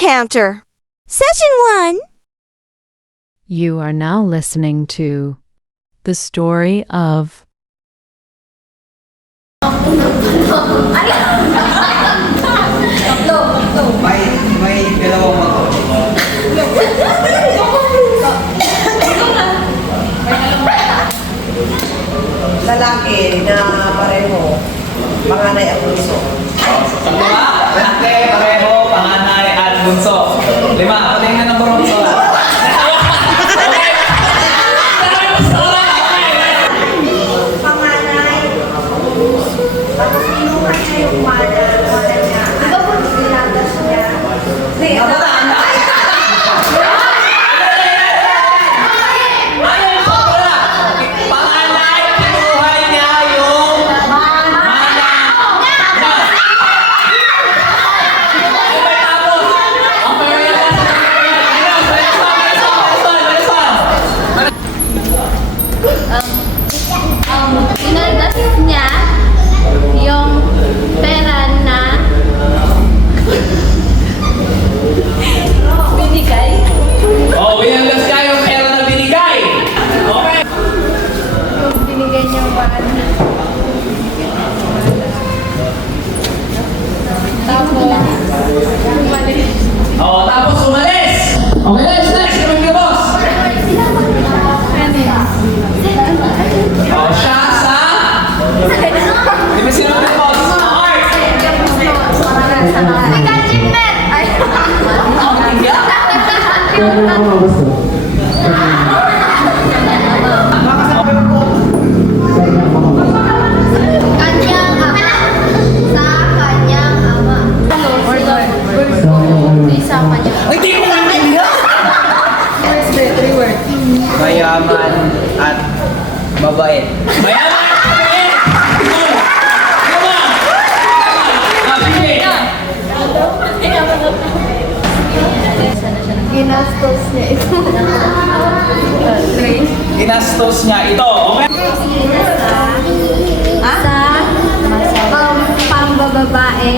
Encounter. Session 1. You are now listening to the story of May dalawang lalaki na pareho, panganay at bunso. Lalaki, pareho, panganay at bunso. 5. Ako na yung number 1. Panganay, tapos inuman niya yung mana niya. Di ba po nilagas niya? Panganay, kinuha niya yung mana. Inaldas niya yung pera na binigay. Oh, winaldas niya yung pera na binigay. Okay. Yung binigay niyang bahan. Oh, tapos umalis. Okay, next. Gawin ka, boss. Oh, siya sa... Di ba sino yung boss? Art. Nagka-chipmet! Ay! Kanyang ama. Sa kanyang ama. Hindi sa kanyang ama. Hindi ko maintindihan. Mayaman at mabait. Mayaman! Come on! Sige. Ginastos niya ito. Ginastos niya ito. Okay? Sa pambababae,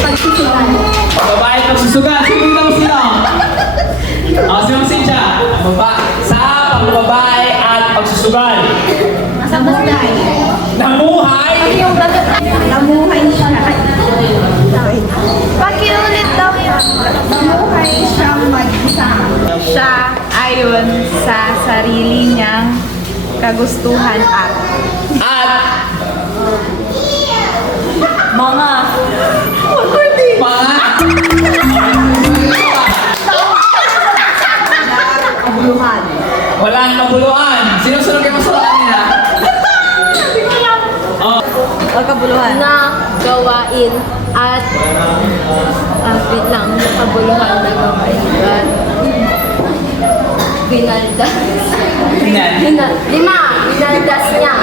pagsusugan. Babae pagsusugan. Sino mo sino? Sino siya? Sa pambabae at pagsusugan. Sa babae. Namuhay! Namuhay siya. Pakiulit daw yun. Namuhay siyang mag-isa. Siya ayon sa sarili niyang kagustuhan at Mga Kabuluhan. walang kabuluhan. Sino sunod kayo masalakan nila? Kabuluhan. Na gawain at wait lang, kabuluhan na gawain at binaldas. Binaldas niya.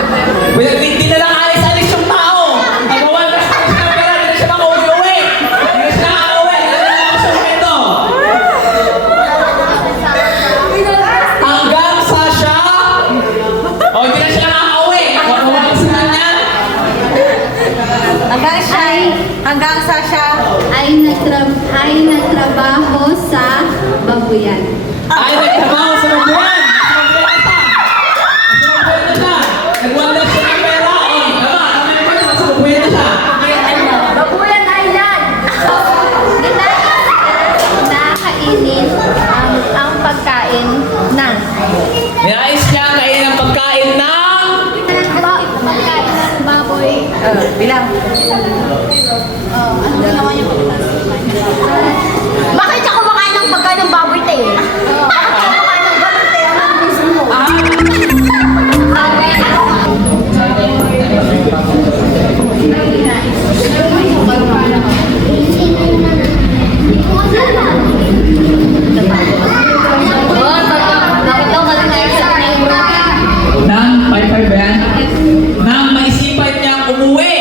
Hindi na lang alis-alis yung tao. Nagawa na siya ng pera. Hindi na siya makauwi. Hindi na siya nakauwi. Hindi na lang siya ito. Hanggang sa siya... Oh, hindi na siya nakauwi. Wala sa kanya. Hanggang sa siya. Ay nagtrabaho sa babuyan. Ay, nagtrabaho sa mabuhan. Sa mabuhan na siya. Nagwala siya ng pera. Oh, tama. Sa mabuhan na siya. Babuyan Island! Nakainin ang pagkain ng Nais niya kain ng pagkain ng... pagkain ng baboy. Bilang. Ano ginawa niya Bakit siya kumakain ng pagkain ng baboy, te? Bakit siya kumakain ng baboy, te? Ano ang gusto mo? Nang 5-5 ba yan? Nang maisipan niyang umuwi.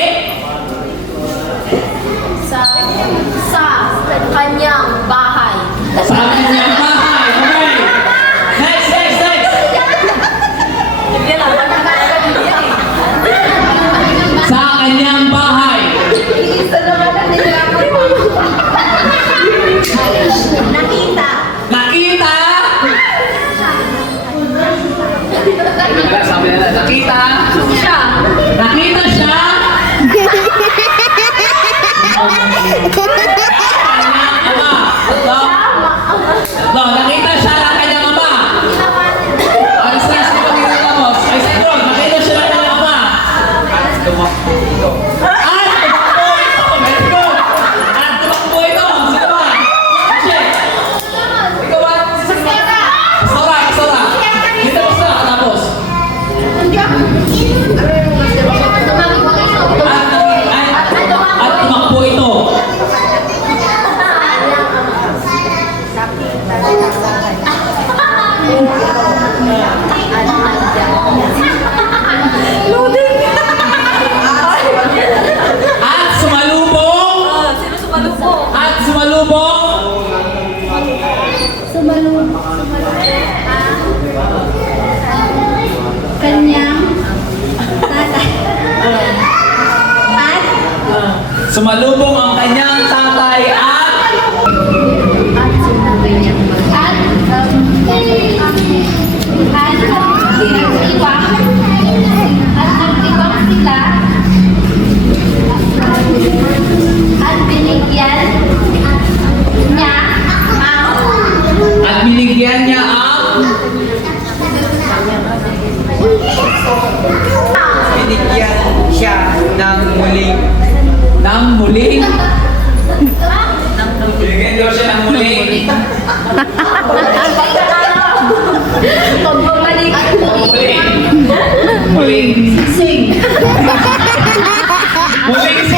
sa kanyang bahay. Sa kanyang bahay. Okay. Next. Sa kanyang bahay. Isa naman ang nilakot. Sumalubong ang kanyang tatay at binigyan niya ang Binigyan siya ng muling binigyan daw siya ng muling muling singsing. Wait.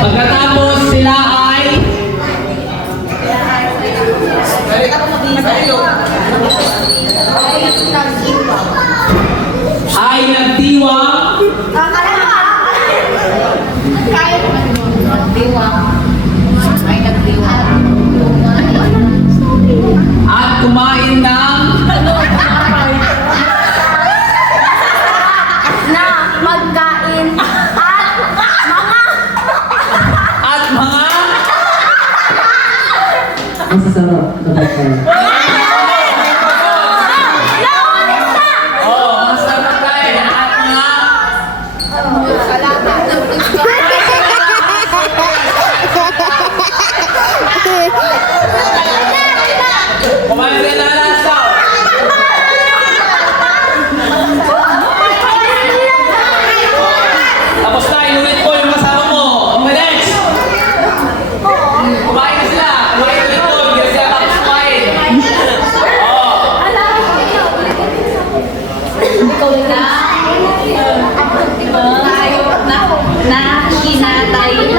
Pagkatapos sila ay nagdiwang at kumain ng magkain at mga masasarap na pagkain. masarap kain at mga kumain rin na lasa. Tapos na, inulit ko yung kasama mo. Okay, next. Kumain na sila. Kumain ulit ko. Hindi na sila tapos kumain. na kinatay